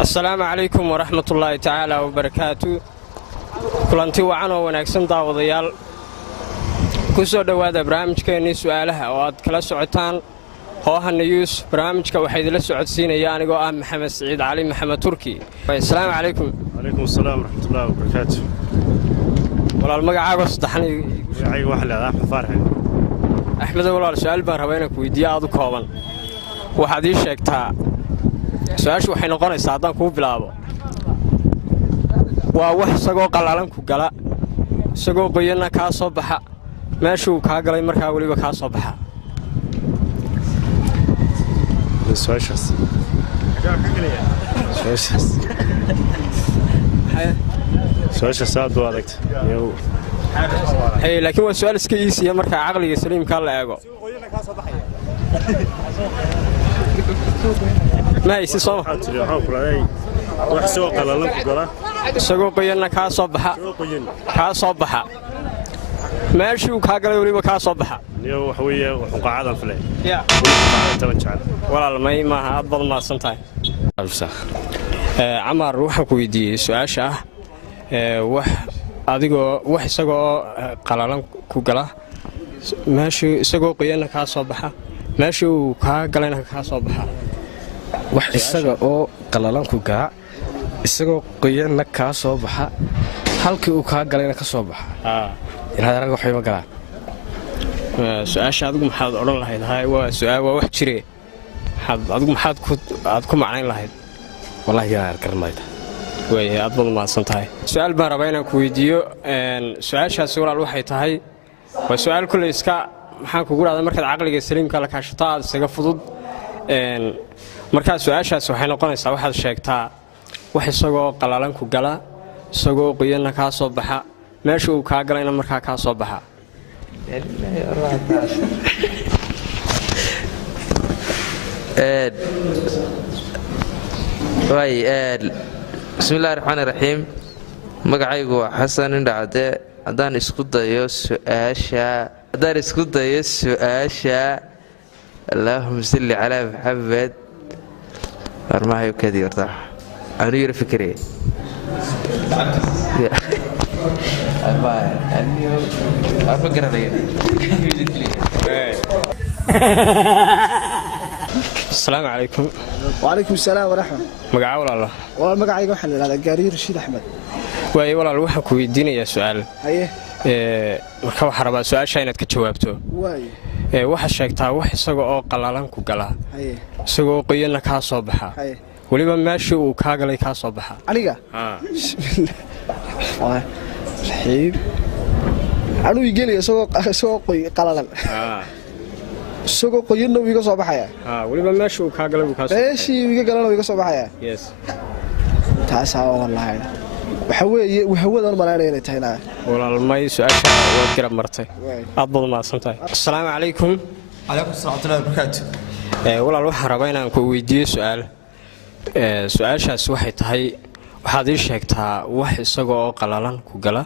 السلام عليكم ورحمة الله تعالى وبركاته. كلانتي وعنو وناكسن داوديال كسو دواada barnaamijkeeni su'aalaha oo aad kala socotaan hooha news barnaamijka waxa idin la socodsiinaya anigoo ah Maxamed Saciid Cali Maxamed Turki. Assalaamu calaykum. Alaykum asalaam waraxmatullaahi wabarakaatuh. walaal magacaaga saddexani magacayga waxa la yiraahdaa Faarax Axmed. walaal su'aal baan rabaa inaan ku weydiiyo aad u kooban. waxaad ii sheegtaa su'aashu waxay noqonaysaa haddaan kuu bilaabo waa wax isagoo qalalan ku gala isagoo qoyana ka soo baxa meeshuu ka galay markaa waliba ka soo baxa su'aashaas aad u adag laakiin waa su'aal iska easy markaa caqliga saliimka la eego ما يصير صوم. وحسوا قلالن كجلا. سقوا قينا كاصبحة. كاصبحة. ماشي وكاجلا ولي بكاصبحة. يو حوية وقعدة فلان. يا. والله ما أفضل ما صنطاي. أبصخ. عمر روح كويدي سؤال شاه. وح سقوا قلالن كجلا. ماشي سقوا قينا كاصبحة. ماشي وكاجلا كاصبحة. wax isaga oo qalalan ku gaa isagoo qoyana ka soo baxa halkii uu ka galayna ka soo baxa inaad arag waxay ma galaan su'aasha adigu maxaad oran lahayd waa su'aal waa wax jire adigu maxaad ku macnayn lahayd wallahi yaa garanayda way aad badan ma santahay su'aal baan rabaa inaan ku weydiiyo su'aashaas walaal waxay tahay waa su'aal kulli iska maxaan kugu raadin markaad caqliga saliimka la kaashataa isaga fudud markaa su'aashaas waxay noqonaysaa waxaad sheegtaa wax isagoo qalalan ku gala isagoo qoyana ka soo baxa meesha uu ka galayna markaa ka soo baxa bismillaahi raxmaani raxiim magacaygu waa xasan indhacade haddaan isku dayo su'aasha اللهم صل على محمد ما هي كذي ارتاح أنا يرى فكري أفكر عليه السلام عليكم. وعليكم السلام ورحمة. مقعول الله. والله مقعي وحنا هذا قاري رشيد أحمد. وأي والله الواحد كويديني يا سؤال. أيه. marka waxa rabaa su'aasha inaad ka jawaabto waxa sheegtaa wax isaga oo qalalan ku gala isagoo qoyana ka soo baxa waliba meesha uu ka galay ka soo baxa aniga xiib anu igelay isagoo qoy qalalan isagoo qoyana uu iga soo baxaya waliba meesha uu ka galay uu ka soo meeshii uu iga galay uu iga soo baxaya yes taas wallahi waxa weeye wahawadan malaynayna tahayna walaalmay su'aasha waa garab martay aad badan ma santahay. Assalaamu calaykum. Alaykum asalaam wa barakatuh. walaal waxaan rabaa inaan ku weydiiyo su'aashaas waxay tahay waxaad ii sheegtaa wax isagoo oo qalalan ku gala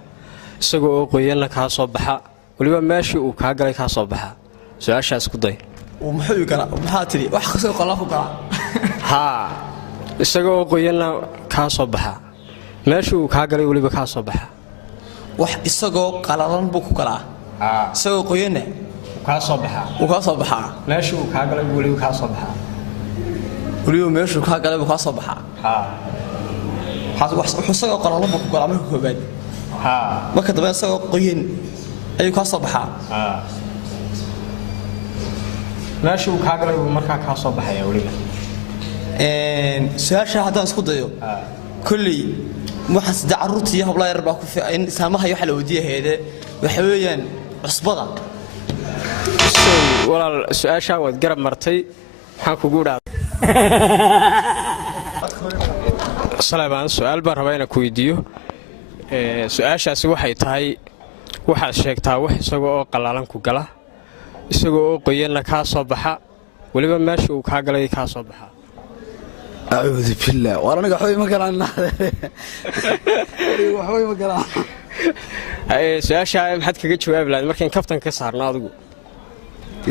isagoo oo qoyana ka soo baxa waliba meeshii uu ka galay ka soo baxa su'aashaas ku day muxuu gala maxaa tiri wax kasoo qalalan ku gala isagoo qoyana ka soo baxa meeshii uu ka galay waliba ka soo baxa wax isagoo qalalan buu ku galaa isagoo qoyana ka soo baxa meeshii uu ka galay waliba ka soo baxa waliba meeshii ka galay ka soo baxa wax isagoo qalalan buu ku galaa marka koobaad marka dambe isagoo qoyan ayuu ka soo baxa meeshii uu ka galay markaa ka soo baxaya waliba su'aasha haddaan isku dayo kulli waxaan saddex carruurtii iyo habla yar baa ku fiican saamaha waxa la wadiyaheede waxa weeyaan cusbada walaal su'aasha waad garab martay waxaan kugu dhaaday salaam su'aal baan rabaa inaan ku weydiiyo su'aashaasi waxay tahay waxaad sheegtaa wax isagoo oo qalalan ku gala isagoo oo qoyana ka soo baxa waliba meesha uu ka galay ka soo baxa أعوذ بالله وأنا قحوي مقلان وحوي مقلان سؤاشا محد كجا جواب لأن مركين كفتن كسرنا أدقو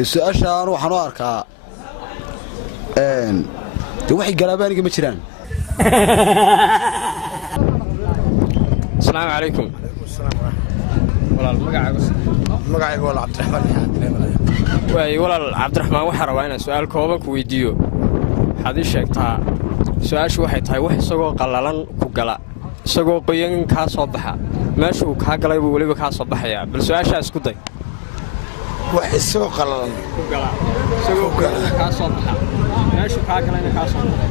سؤاشا أنا وحنا أركا waxay galaabaaniga ma jiraan السلام عليكم. walaal magacaaga walaal Cabdiraxmaan way walaal Cabdiraxmaan waxa rabaa inaan su'aal kooban ku weydiiyo waxaad ii sheegtaa su'aashu waxay tahay wax isagoo qallalan ku gala isagoo qoyan ka soo baxa meesha uu ka galay buu waliba ka soo baxaya bal su'aashaas isku day wax isagoo qallalan ku gala isagoo qoyan ka soo baxa meesha ka galayna ka soo baxa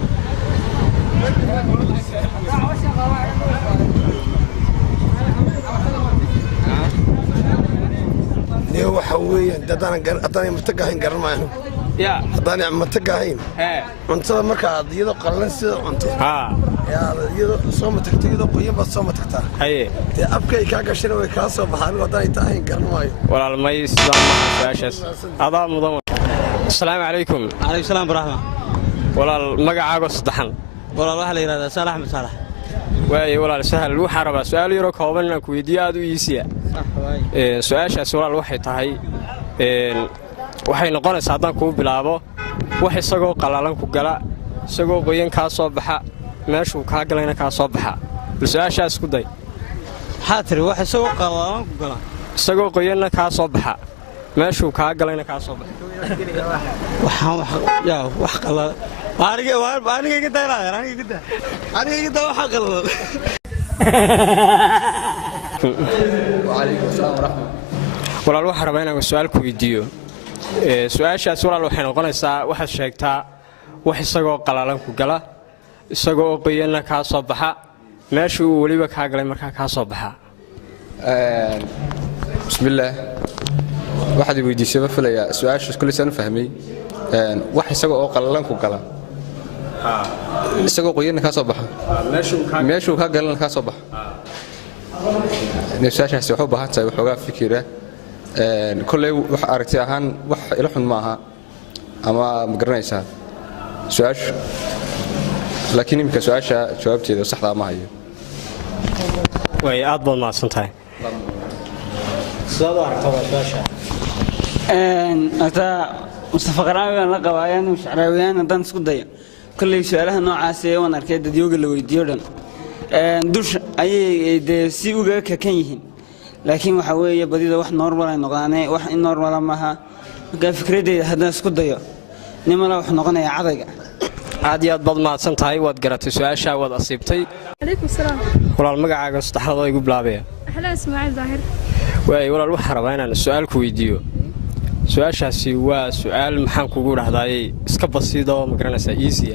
niyo waxa weeyaan dadaan matagahayn garanayo ya hadaan matagahayn cuntada marka aad iyadoo qallalan sida cunto iyadoo soo matagtay iyadoo qoyan baad soo matagtaa dee abkay kaa gashana way kaa soo baxaan hadaan tahayn garanayo walaal may sidaan su'aashaas adaa mudan assalaamu calaykum calaykum salaam baraxma walaal magacaaga saddexan walaal waxa la yiraahdaa Saalax Ahmed Saalax way walaal sahal waxa rabaa su'aal yaro kooban inaan ku weydiiyo aad u iisiya su'aashaas walaal waxay tahay waxay noqonaysaa haddaan kuu bilaabo wax isagoo qallalan ku gala isagoo qoyan kaa soo baxa meeshuu kaa galayna kaa soo baxa bal su'aashaas isku day maxaa tiri wax isagoo qallalan ku gala isagoo qoyanna kaa soo baxa meeshuu kaa galayna kaa soo baxa wax qallalan aniga iga daylaayaan aniga iga daa waxa qallalan وعليكم السلام ورحمة walaal waxa rabaa inaan su'aal ku weydiiyo su'aashaas walaal waxay noqonaysaa waxaad sheegtaa wax isagoo qallalan ku gala isagoo qoyanna kaa soo baxa meesha uu waliba kaa galay markaa kaa soo baxa bismillaah waxaad weydiisay ma filayaa su'aashaas kulli saan fahmay wax isagoo qallalan ku gala isagoo qoyanna kaa soo baxa meesha uu kaa galayna kaa soo baxa su'aashaasi wuxuu u baahan tahay waxoogaa fikira kolley wax aragti ahaan wax ila xun maaha ama ma garanaysaa su'aashu laakiin imika su'aasha jawaabteeda saxda ma hayo way aad baad mahadsan tahay sidoo aragtaa su'aasha ata Mustafa Qaraawi la qabaayaan shacraawiyaan haddaan isku dayo kolley su'aalaha noocaas ee waan arkay dad yoga la weydiiyo dhan dush ayay si uga kakan yihiin laakiin waxa weeye badida wax normal ay noqdaanay wax in normal ma aha marka fikradeyda haddaan isku dayo nimala wax noqonaya cadayga aad iyo aad baad mahadsan tahay waad garatay su'aasha waad asiibtay calaykum salaam walaal magacaaga saddexaad oo igu bilaabaya ahlan ismaaciil daahir way walaal waxa rabaa inaan su'aal ku weydiiyo su'aashaasi waa su'aal maxaan kugu dhahdayay iska basiido ma garanaysaa easy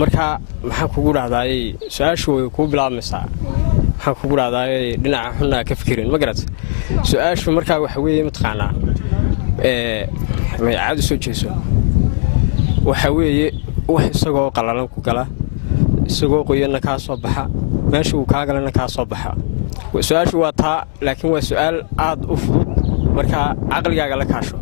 marka maxaan kugu dhahdayay su'aashu way ku bilaabmaysaa maxaan kugu dhahdayay dhinaca xunna ka fikirin ma garat su'aashu marka waxa weeye mataqaanaa may caad soo jeeso waxa weeye wax isagoo qallalan ku gala isagoo qoyanna kaa soo baxa meesha uu kaa galayna kaa soo baxa su'aashu waa taa laakiin waa su'aal aad u fudud marka caqligaaga la kaasho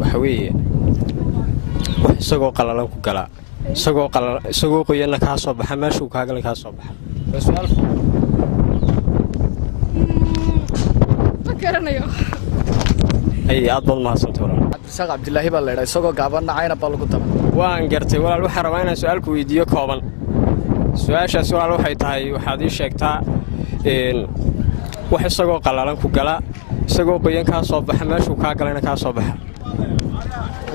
waxa weeye wax isagoo qallalan ku gala isagoo qoyanna kaa soo baxa meesha uu kaa galay kaa soo baxa waa su'aal ma garanayo ay aad baad mahadsantahay walaal cabdisaaq cabdilaahi baa la yidhaa isagoo gaaban nacayna baa lagu daba waan gartay walaal waxaan rabaa inaan su'aal ku weydiiyo kooban su'aashaas walaal waxay tahay waxaad ii sheegtaa wax isagoo qallalan ku gala isagoo qoyan kaa soo baxa meeshuu kaa galayna kaa soo baxa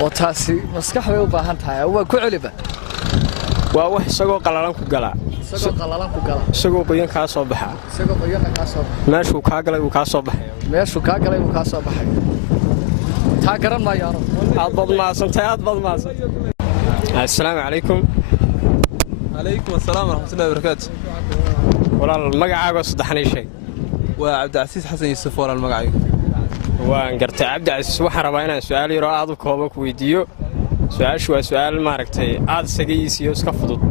oo taasi maskax bay u baahan tahay waa ku celiba waa wax isagoo qallalan ku gala isagoo qoyan kaa soo baxa meeshuu kaa galay uu kaa soo baxay taa garan maayaano aad baad mahadsantahay assalaamu calaykum عليكم السلام ورحمة الله وبركاته walaal magacaaga saddexan ii sheeg waa Cabdicasiis Xasan Yuusuf walaal magacaygu waan gartay Cabdicasiis waxaan rabaa inaan su'aal yaro aad u kooban ku weydiiyo su'aashu waa su'aal maaragtay aad isagiisiyo iska fudud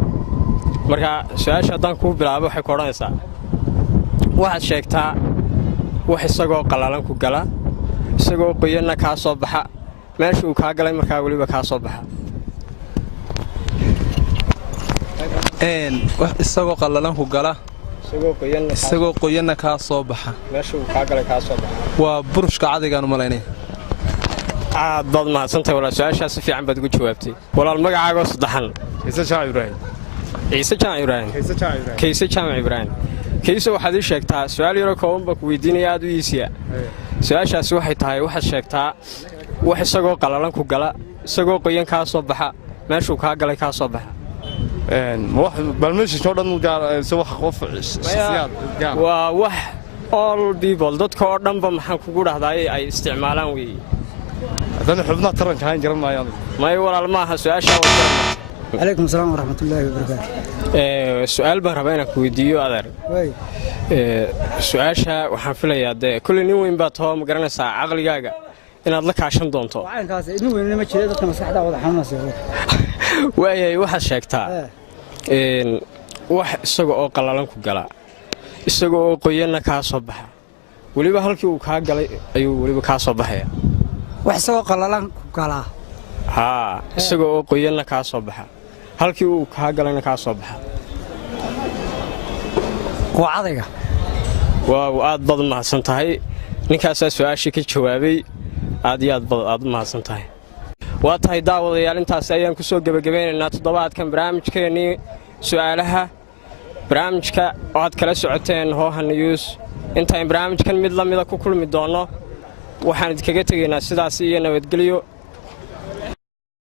marka su'aasha haddaan kuu bilaabo waxay ku odhanaysaa waxaad sheegtaa wax isagoo qallalan ku gala isagoo qoyanna kaa soo baxa meesha uu kaa galay markaa weliba kaa soo baxa wax isagoo qallalan ku gala isagoo qoyanna kaa soo baxa waa burushka cadaygaan u malaynaya aad baad mahadsantahay walaal su-aashaas si fiican baad ugu jawaabtay walaal magacaagoo saddexan ciise jaamac ibraahim kayse jaamac ibraahim kayse waxaad ii sheegtaa su-aal yaroo kooban baa ku weydiinaya aad u iisiya su-aashaasi waxay tahay waxaad sheegtaa wax isagoo qallalan ku gala isagoo qoyan kaa soo baxa meeshuu kaa galay kaa soo baxa waa wax all people dadka oo dhanba maxaan kugu dhahdaay ay isticmaalaan weeye xubnaha taranka hayn garan maayaan may walaal maaha su-aashaa calaykum asalaam waraxmatullaahi wabarakaatu su-aal baan rabaa inaan ku weydiiyo adeer su-aasha waxaan filayaa dee kulley nin weyn baa too ma garanaysaa caqligaaga inaad la kaashan doonto waayahay waxaad sheegtaa wax isaga oo qallalan ku gala isaga oo qoyanna kaa soo baxa weliba halkii uu kaa galay ayuu weliba kaa soo baxaya wax isagoo qallalan ku galaa haa isaga oo qoyanna kaa soo baxa halkii uu kaa galayna kaa soo baxa waa cadayga waaw aad baad u mahadsan tahay ninkaasaa su-aashii ka jawaabay aad iyo aad u mahadsan tahay waa tahay daawadayaal intaasi ayaan ku soo gebagabeynaynaa toddobaadkan barnaamijkeennii su'aalaha barnaamijka oo aad kala socoteen hooha news intaan barnaamijkan mid la mida ku kulmi doonno waxaan idinkaga tegaynaa sidaas iyo nabadgelyo